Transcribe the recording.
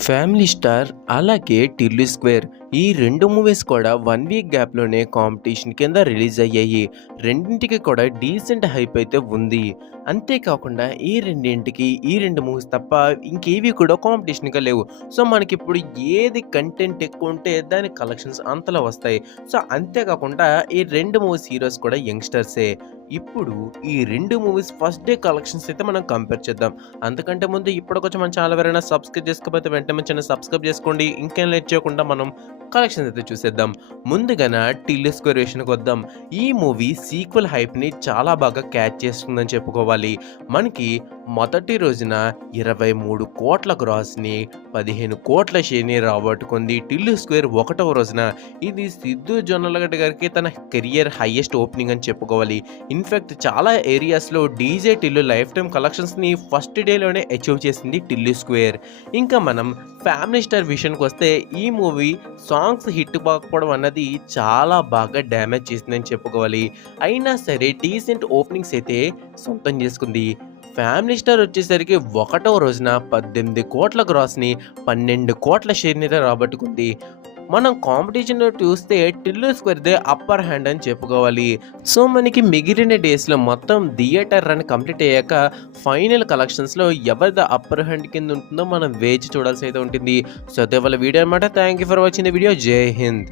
Family star అలాగే Tillu square ఈ రెండు మూవీస్ కూడా 1 వీక్ గ్యాప్లోనే కాంపిటీషన్ కింద రిలీజ్ అయ్యాయి. రెండింటికి కూడా డీసెంట్ హైప్ అయితే ఉంది. అంతేకాకుండా ఈ రెండు మూవీస్ తప్ప ఇంకేవి కూడా కాంపిటీషన్గా లేవు. సో మనకిప్పుడు ఏది కంటెంట్ ఎక్కువ ఉంటే దాని కలెక్షన్స్ అంతలా వస్తాయి. సో అంతేకాకుండా ఈ రెండు మూవీస్ హీరోస్ కూడా యంగ్స్టర్సే. ఇప్పుడు ఈ రెండు మూవీస్ ఫస్ట్ డే కలెక్షన్స్ అయితే మనం కంపేర్ చేద్దాం. అంతకంటే ముందు ఇప్పటికొచ్చి మన ఛానల్ ఎవరైనా సబ్స్క్రైబ్ చేసుకోకపోతే వెంటనే మన ఛానల్ సబ్స్క్రైబ్ చేసుకోండి. ఇంకేం లేట్ చేయకుండా మనం కలెక్షన్స్ అయితే చూసేద్దాం. ముందుగాన టిల్లు స్క్వేర్ విషయానికి వద్దాం. ఈ మూవీ సీక్వెల్ హైప్ని చాలా బాగా క్యాచ్ చేస్తుందని చెప్పుకోవాలి. మనకి మొదటి రోజున 23 కోట్ల గ్రాస్ని 15 కోట్ల షేర్ని రాబట్టుకుంది. టిల్లు స్క్వేర్ ఒకటవ రోజున ఇది సిద్ధు జొన్నలగడ్డ గారికి తన కెరియర్ హైయెస్ట్ ఓపెనింగ్ అని చెప్పుకోవాలి. ఇన్ఫ్యాక్ట్ చాలా ఏరియాస్లో డీజే టిల్లు లైఫ్ టైమ్ కలెక్షన్స్ని ఫస్ట్ డేలోనే అచీవ్ చేసింది టిల్లు స్క్వేర్. ఇంకా మనం ఫ్యామిలీ స్టార్ విషయానికి వస్తే ఈ మూవీ సాంగ్స్ హిట్ కాకపోవడం అన్నది చాలా బాగా డ్యామేజ్ చేసిందని చెప్పుకోవాలి. అయినా సరే డీసెంట్ ఓపెనింగ్స్ అయితే సొంతం చేసుకుంది. ఫ్యామిలీ స్టార్ వచ్చేసరికి ఒకటవ రోజున 18 కోట్ల గ్రాస్ని 12 కోట్ల షేర్ని రాబట్టుకుంది. మనం కాంపిటీషన్లో చూస్తే టిల్లు స్క్వేర్దే అప్పర్ హ్యాండ్ అని చెప్పుకోవాలి. సో మనకి మిగిలిన డేస్లో మొత్తం థియేటర్ రన్ కంప్లీట్ అయ్యాక ఫైనల్ కలెక్షన్స్లో ఎవరిది అప్పర్ హ్యాండ్ కింద ఉంటుందో మనం వేచి చూడాల్సి అయితే ఉంటుంది. సో అదే వాళ్ళ వీడియో అనమాట. Thank you for watching the video. జై హింద్.